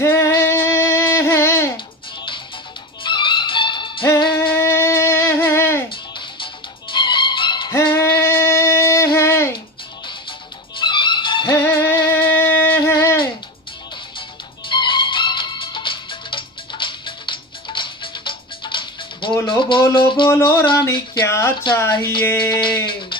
बोलो बोलो बोलो रानी क्या चाहिए?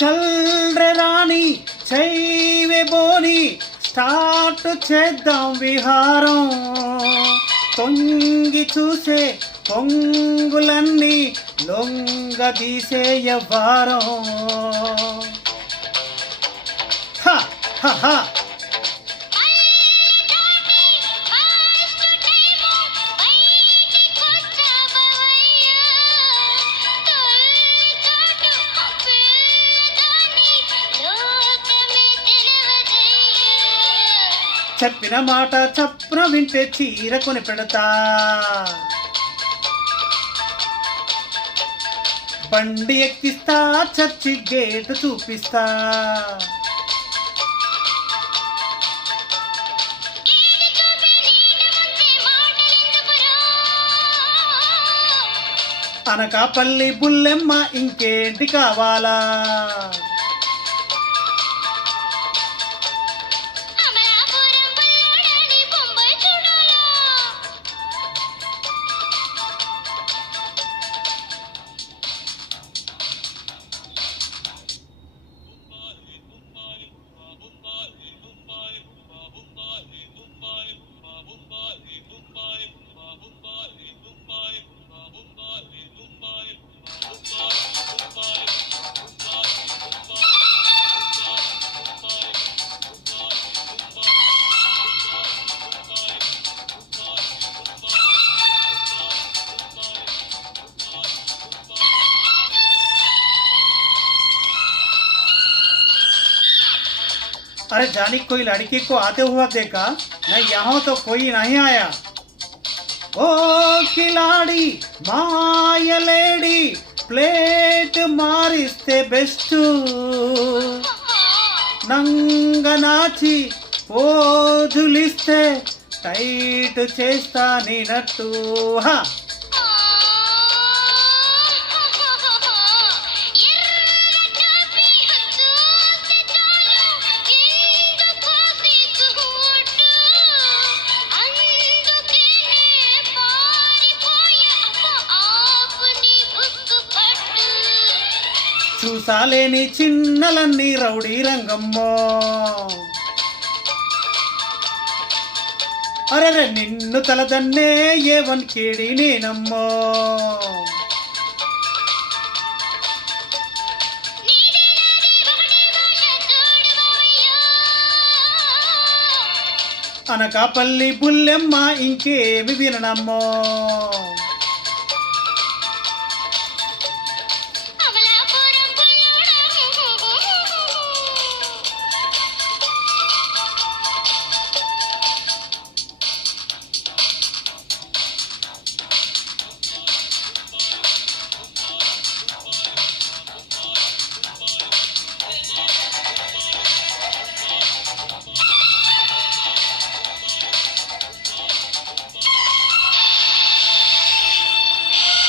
చల్రె రాణి స్టార్ట్ చేద్దాం విహారం. తొంగి చూసే పొంగులన్నీ లొంగ తీసే వ్యవహారం హ, హ, చెప్పిన మాట చప్పున వింటే చీర కొని పెడతా. బండి ఎక్కిస్తా చర్చి గేటు చూపిస్తా. అనకాపల్లి బుల్లెమ్మ ఇంకేంటి కావాలా? अरे जानी कोई लड़की को आते हुआ देखा मैं यहाँ तो कोई नहीं आया ओ खिलाड़ी మాయలేడి ప్లేట్ మారిస్తే బెస్ట్ నంగనాచి పోజులిస్తే టైట్ చేస్తా నేనట్టు హా చూసాలేని చిన్నలన్నీ రౌడీ రంగమ్మో. అరెరే నిన్ను తలదన్నే వన్ కేడి నేనమ్మో. అనకాపల్లి బుల్లెమ్మ ఇంకేమి విననమ్మో